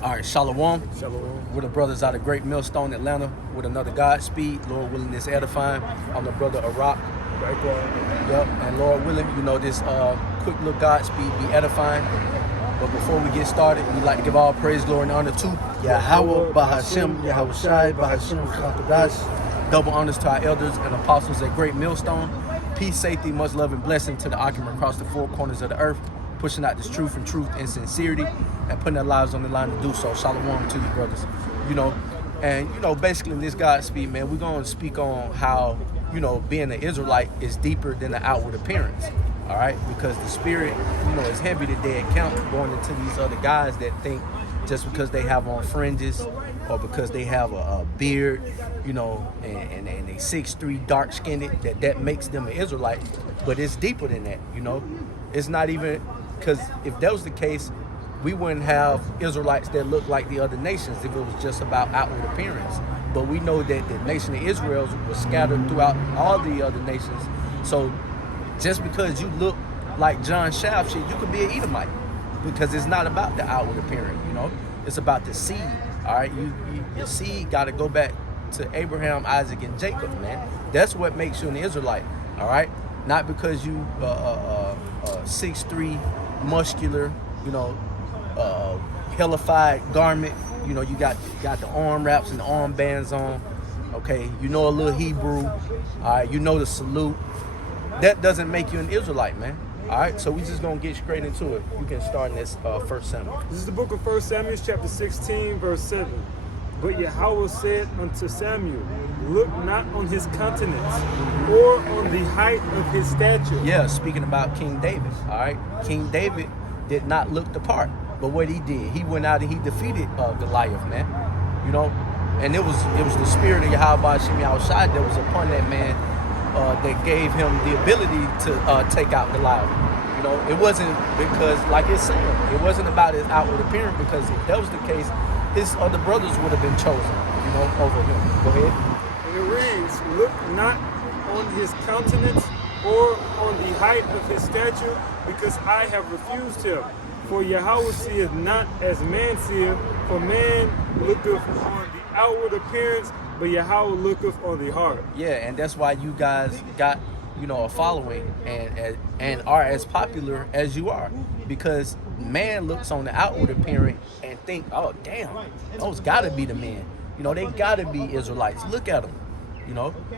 All right, Shalom. Shalom. We're the brothers out of Great Millstone, Atlanta, with another Godspeed. Lord willing, this edifying. I'm the brother Iraq. Yep, and Lord willing, this quick little Godspeed be edifying. But before we get started, we'd like to give all praise, glory, and honor to Yahweh, Bahashem, Yahweh Shai, Bahashem, Chakadash. Double honors to our elders and apostles at Great Millstone. Peace, safety, much love, and blessing to the occupant across the four corners of the earth, pushing out this truth and sincerity, and putting their lives on the line to do so. Shalom to you, brothers. Basically in this Godspeed, man, we're going to speak on how, being an Israelite is deeper than the outward appearance. All right, because the spirit, is heavy to dead count going into these other guys that think just because they have on fringes or because they have a beard, and they 6'3", dark skinned, that makes them an Israelite. But it's deeper than that, It's not even, because if that was the case, we wouldn't have Israelites that look like the other nations if it was just about outward appearance. But we know that the nation of Israel was scattered throughout all the other nations. So just because you look like John Shaft, you could be an Edomite, because it's not about the outward appearance, It's about the seed, all right? Your seed got to go back to Abraham, Isaac, and Jacob, man. That's what makes you an Israelite, all right? Not because you 6'3", muscular, hellified garment, you got the arm wraps and the arm bands on, okay? A little Hebrew, all right? The salute. That doesn't make you an Israelite, man. All right, so we just gonna get straight into it. We can start in this 1 Samuel. This is the book of 1 Samuel, chapter 16, verse 7. But Yahweh said unto Samuel, look not on his countenance or on the height of his stature. Yeah, speaking about King David, all right? King David did not look the part, but what he did, he went out and he defeated Goliath, man. And it was the spirit of Yahweh Hashem Yahushai that was upon that man, that gave him the ability to take out Goliath. It wasn't because, like it's saying, it wasn't about his outward appearance, because if that was the case, his other brothers would have been chosen, over him. Go ahead. And it reads, look not on his countenance or on the height of his stature, because I have refused him. For Yahweh seeth not as man seeth, for man looketh on the outward appearance, but Yahweh looketh on the heart. Yeah, and that's why you guys got, a following and are as popular as you are, because man looks on the outward appearance and think, oh damn, those gotta be the men. They gotta be Israelites. Look at them,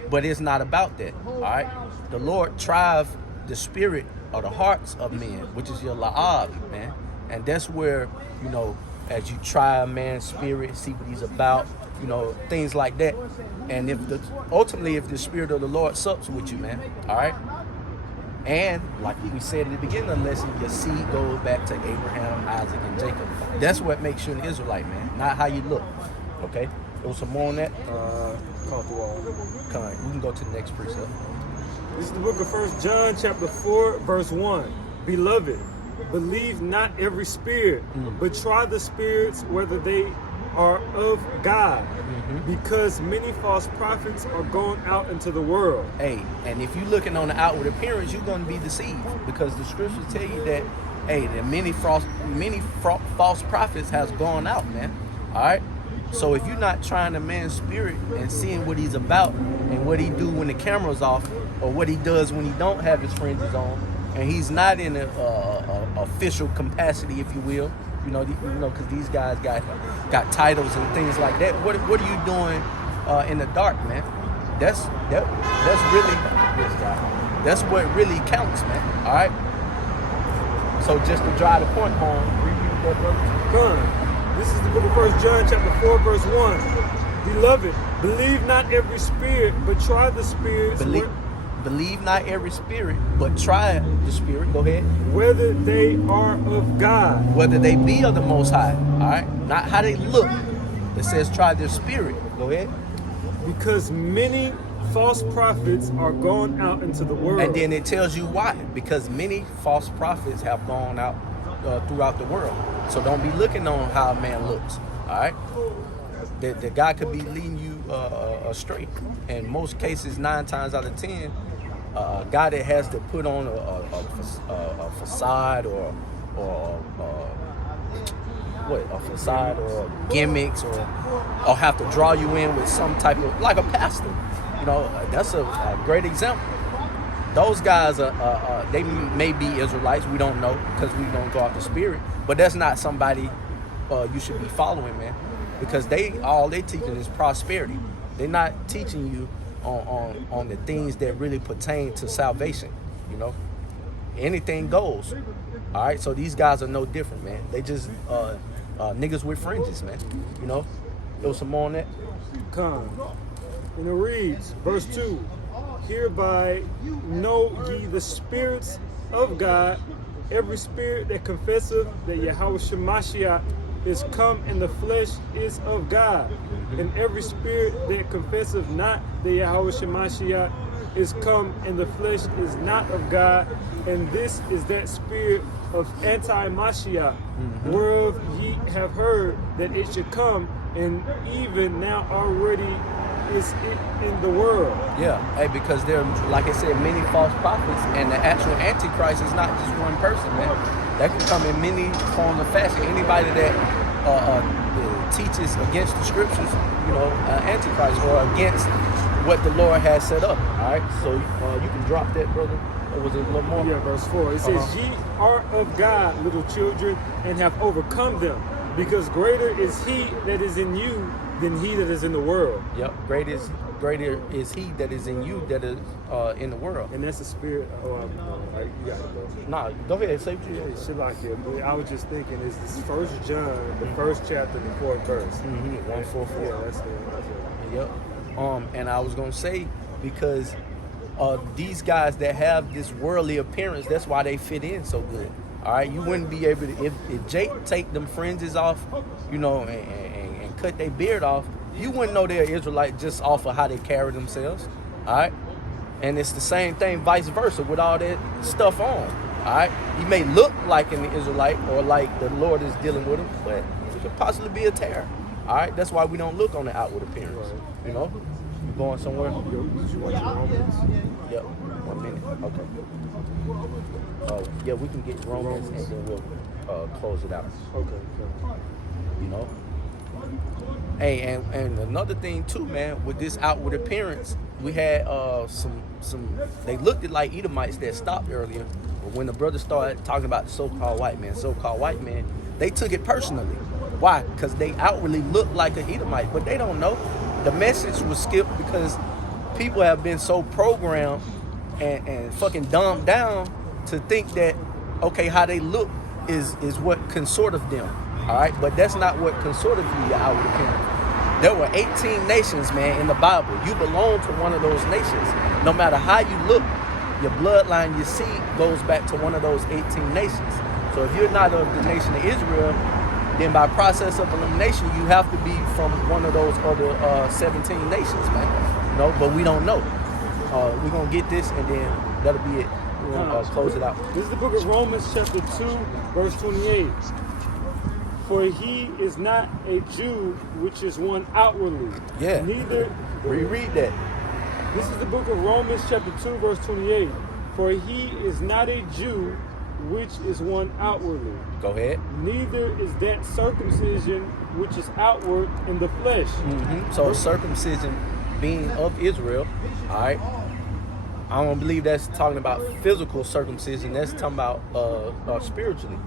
But it's not about that. All right, the Lord tried the spirit or the hearts of men, which is your la'ab, man, and that's where as you try a man's spirit, see what he's about. Things like that. And ultimately, if the spirit of the Lord sups with you, man, all right? And like we said in the beginning of the lesson, your seed goes back to Abraham, Isaac, and Jacob. That's what makes you an Israelite, man, not how you look, okay? There was some more on that? Call through all. Come on, we can go to the next precept. This is the book of 1 John, chapter 4, verse 1. Beloved, believe not every spirit, but try the spirits whether they are of God, because many false prophets are going out into the world. Hey, and if you're looking on the outward appearance, you're going to be deceived, because the scriptures tell you that, hey, that many false prophets has gone out, man. All right. So if you're not trying a man's spirit and seeing what he's about and what he do when the camera's off, or what he does when he don't have his fringes on, and he's not in a official capacity, if you will, because these guys got titles and things like that. What are you doing in the dark, man? That's really this guy. That's what really counts, man. All right. So just to drive the point home, read that, brother. Come. This is the book of 1 John, chapter 4, verse 1. Beloved, believe not every spirit, but try the spirits. Believe not every spirit, but try the spirit. Go ahead. Whether they are of God. Whether they be of the Most High. All right. Not how they look. It says try their spirit. Go ahead. Because many false prophets are gone out into the world. And then it tells you why. Because many false prophets have gone out throughout the world. So don't be looking on how a man looks. All right. The guy could be leading you astray. In most cases, 9 times out of 10, a guy that has to put on a facade or what, a facade or gimmicks, or have to draw you in with some type of, like a pastor. You know, that's a great example. Those guys they may be Israelites. We don't know because we don't go off the spirit. But that's not somebody you should be following, man, because all they teaching is prosperity. They're not teaching you on the things that really pertain to salvation. You know, anything goes. All right, so these guys are no different, man. They just niggas with fringes, man. You know, there was some more on that. And it reads, verse 2, hereby know ye the spirits of God, every spirit that confesseth that Yahweh Shemashiach is come in the flesh is of God, and every spirit that confesseth not that Yahweh Shemashiach is come in the flesh is not of God, and this is that spirit of anti-Mashiach, whereof ye have heard that it should come, and even now already is it in the world. Yeah, hey, because there, like I said, many false prophets, and the actual Antichrist is not just one person, man. That can come in many forms of fashion. Anybody that teaches against the scriptures, you know, Antichrist, or against what the Lord has set up. All right, so you can drop that, brother. Or was it a little more? Yeah, verse 4. It says, ye are of God, little children, and have overcome them, because greater is he that is in you than he that is in the world. Yep, greater is he that is in you that is in the world. And that's the spirit. You got it, bro. Nah, go ahead, say what you Yeah, shit like that. But I was just thinking, is this 1 John, the first chapter, the 4th verse. 144. Yeah, that's it. Yep. And I was gonna say, because these guys that have this worldly appearance, that's why they fit in so good. All right, you wouldn't be able to, if Jake take them fringes off, you know, and cut their beard off, you wouldn't know they're Israelite just off of how they carry themselves. All right, and it's the same thing vice versa with all that stuff on. All right, he may look like an Israelite or like the Lord is dealing with him, but it could possibly be a terror. All right, that's why we don't look on the outward appearance. Right. You know, you going somewhere? Did you watch Romans? Yep. 1 minute. Okay. Yeah, we can get Romans and then we'll close it out. Okay. You know. Hey, and another thing too, man, with this outward appearance, we had some they looked at like Edomites that stopped earlier, but when the brothers started talking about the so-called white man, they took it personally. Why? Because they outwardly look like an Edomite, but they don't know. The message was skipped because people have been so programmed and fucking dumbed down to think that, okay, how they look is what consort of them. All right, but that's not what consort of you, your outward appearance. There were 18 nations, man, in the Bible. You belong to one of those nations. No matter how you look, your bloodline, your seed goes back to one of those 18 nations. So if you're not of the nation of Israel, then by process of elimination, you have to be from one of those other 17 nations, man. You know, but we don't know. We're going to get this, and then that'll be it. We're going to close it out. This is the book of Romans chapter 2, verse 28. For he is not a Jew, which is one outwardly. Yeah. Neither. Reread that. This is the book of Romans chapter 2, verse 28. For he is not a Jew, which is one outwardly. Go ahead. Neither is that circumcision which is outward in the flesh. So circumcision being of Israel, all right. I don't believe that's talking about physical circumcision. That's talking about spiritually,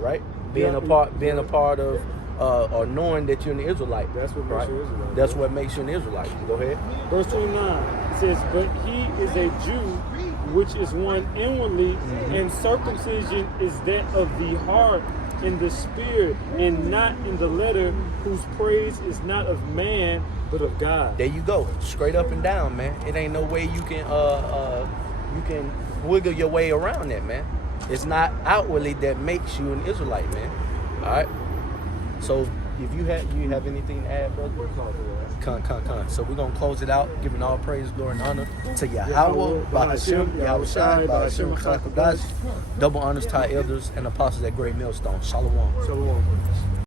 right? Being a part of or knowing that you're an Israelite. That's what makes you Israelite. That's what makes you an Israelite. Go ahead. Verse 29 it says, but he is a Jew, which is one inwardly, and circumcision is that of the heart in the spirit, and not in the letter, whose praise is not of man, but of God. There you go, straight up and down, man. It ain't no way you can wiggle your way around that, man. It's not outwardly that makes you an Israelite, man. All right. So if you have anything to add, brother? Con. So we're gonna close it out, giving all praise, glory, and honor to Yahweh, Bahashem, Yahweh Shai, Bahashem, Chakadosh. Double honors to our elders and apostles at Great Millstone. Shalom. Shalom.